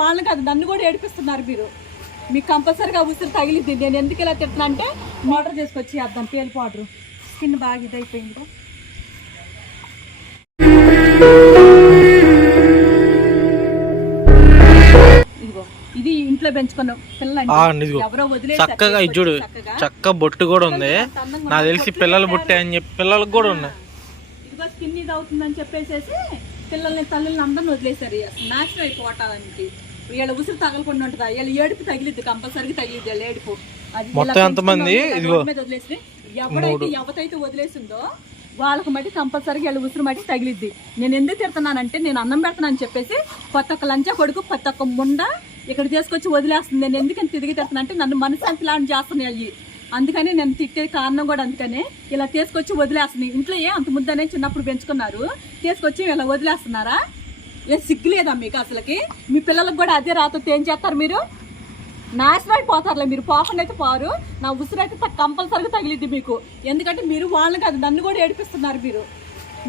వాళ్ళని కాదు నన్ను కూడా ఏడిపిస్తున్నారు మీరు. మీకు కంపల్సరీగా ఉసిరి తగిలిద్ది. నేను ఎందుకు ఇలా తిడుతున్నా అంటే పౌడర్ చేసుకొచ్చి అద్దాం పేలు పౌడర్. స్కిన్ బాగా ఇదైపోయింది. ఇది ఇంట్లో పెంచుకున్న పిల్లలు. ఎవరో వదిలేసి చక్కగా చూడు. చక్క బొట్టు కూడా ఉంది. నాకు తెలిసి పిల్లలు పుట్టే అని చెప్పి పిల్లలకు కూడా ఉన్నాయి ఇదిగో స్కిన్ ఇది అవుతుందని చెప్పేసేసి పిల్లల్ని తల్లుల్ని అందరిని వదిలేశారు. నాశనం అయిపోవటానికి వీళ్ళ ఉసురు తగలకుండా ఉంటుందా? వీళ్ళ ఏడుపు తగిలిద్ది కంపల్సరీగా తగిలిద్ది వీళ్ళ ఏడుపు. అది ఇలా మొత్తం ఎంతమంది? ఇదిగో. వదిలేసి. ఎవడైతే ఎవతైతే వదిలేసిందో వాళ్ళకి మట్టి కంపల్సరీగా వీళ్ళ ఉసురు మట్టి తగిలిద్ది. నేను ఎందుకు తిడుతున్నానంటే నేను అన్నం పెడుతున్నాను చెప్పేసి కొత్త ఒక్క లంచా కొడుకు కొత్త ఒక్క ముండ ఇక్కడ తీసుకొచ్చి వదిలేస్తుంది. నేను ఎందుకని తిరిగి తిడుతున్నా అంటే నన్ను మనశాంతి లాంటి చేస్తున్నాయి అయ్యి. అందుకని నేను తిట్టే కారణం కూడా అందుకనే ఇలా తీసుకొచ్చి వదిలేస్తున్నాయి ఇంట్లో ఏ అంత ముద్దనే చిన్నప్పుడు పెంచుకున్నారు? తీసుకొచ్చి ఇలా వదిలేస్తున్నారా? ఏం సిగ్గులేదా మీకు అసలుకి? మీ పిల్లలకు కూడా అదే రాత్రి ఏం చేస్తారు మీరు? నాశనం అయిపోతారులే మీరు పోకుండా అయితే పోరు. నా ఉసురు అయితే కంపల్సరీగా తగిలిద్ది మీకు. ఎందుకంటే మీరు వాళ్ళని కాదు నన్ను కూడా ఏడిపిస్తున్నారు మీరు.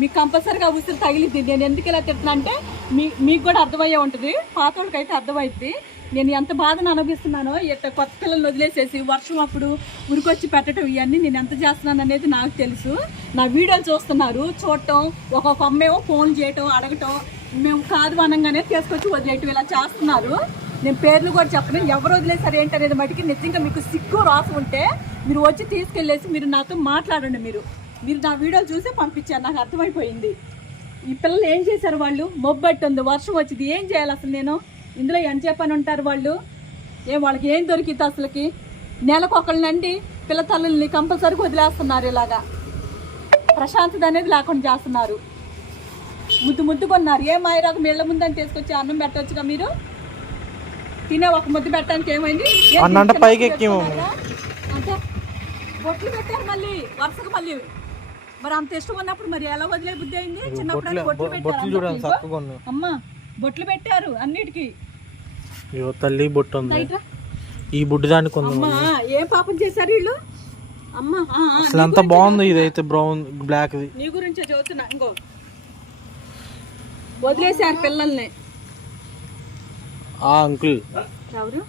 మీకు కంపల్సరీగా ఉసురు తగిలిద్ది. నేను ఎందుకు ఇలా తిడుతున్నా అంటే మీ మీకు కూడా అర్థమయ్యే ఉంటుంది. పాతోళ్ళకి అయితే అర్థమైద్ది. నేను ఎంత బాధను అనుభవిస్తున్నానో ఇట్ట కొత్త పిల్లల్ని వదిలేసేసి వర్షం అప్పుడు ఉరికొచ్చి పెట్టడం ఇవన్నీ నేను ఎంత చేస్తున్నాను అనేది నాకు తెలుసు. నా వీడియోలు చూస్తున్నారు చూడటం ఒక్కొక్క అమ్మేమో ఫోన్ చేయటం అడగటం మేము కాదు అనగానే తీసుకొచ్చి వదిలేయటం ఇలా చేస్తున్నారు. నేను పేర్లు కూడా చెప్పను. ఎవరు వదిలేసారు ఏంటనేది మటుకి నిజంగా మీకు సిగ్గు రాసి ఉంటే మీరు వచ్చి తీసుకెళ్ళేసి మీరు నాతో మాట్లాడండి మీరు. మీరు నా వీడియోలు చూసి పంపించారు. నాకు అర్థమైపోయింది. ఈ పిల్లలు ఏం చేశారు వాళ్ళు? మొబ్బట్టి ఉంది. వర్షం వచ్చింది. ఏం చేయాలి అసలు నేను? ఇందులో ఎంత చెప్పని ఉంటారు వాళ్ళు? ఏం వాళ్ళకి ఏం దొరికింది అసలుకి? నెలకు ఒకళ్ళనండి పిల్ల తల్లుల్ని కంపల్సరీగా వదిలేస్తున్నారు ఇలాగా. ప్రశాంతత అనేది లేకుండా చేస్తున్నారు. ముద్దు ముద్దు కొన్నారు. ఏ మాయరాకు మెళ్ళ ముందని తీసుకొచ్చి అన్నం పెట్టవచ్చుగా మీరు? తినే ఒక ముద్దు పెట్టడానికి ఏమైంది? అన్నంటే పైకి ఎక్కేమో. అంతే బొట్లు పెట్టారు మళ్ళీ వరుసగా మళ్ళీ. మరి అంత ఇష్టం ఉన్నప్పుడు మరి ఎలా వదిలే బుద్ధి అయింది? చిన్నప్పుడు బొట్లు పెట్టారు అమ్మా బొట్లు పెట్టారు అన్నిటికీ. తల్లి బొట్టు ఈ బుడ్డి దానికి ఏం పాపం చేశారు వీళ్ళు? అమ్మా అసలు ఎంత బాగుంది ఇదైతే బ్రౌన్ బ్లాక్ ది నీ గురించే చదువుతున్నా ఇంకో. వదిలేశారు పిల్లల్ని. ఆ అంకుల్. ఎవరు.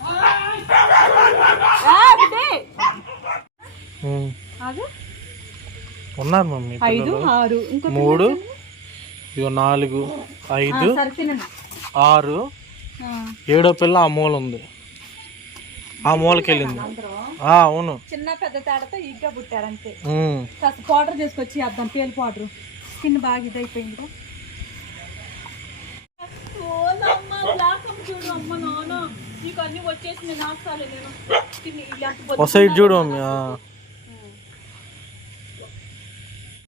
ఉన్నారు మమ్మీ ఐదు ఆరు మూడు ఇగో నాలుగు ఐదు ఆరు ఏడో పిల్ల ఆ మూల ఉంది. ఆ మూలకి వెళ్ళింది. అందరూ ఆ, అవును. చిన్న పెద్ద తేడాతో ఈగ్గా పుట్టారు అంతే. ఉమ్. కాస్త పౌడర్ తీసుకొచ్చి అద్దాం పేలు పౌడర్ స్కిన్ బాగా ఇదైపోయింది. నీకు అన్ని వచ్చేసింది నాస్తాలే నేను స్కిన్ ఇలాంటి ఒక సైడ్ చూడు ఆ.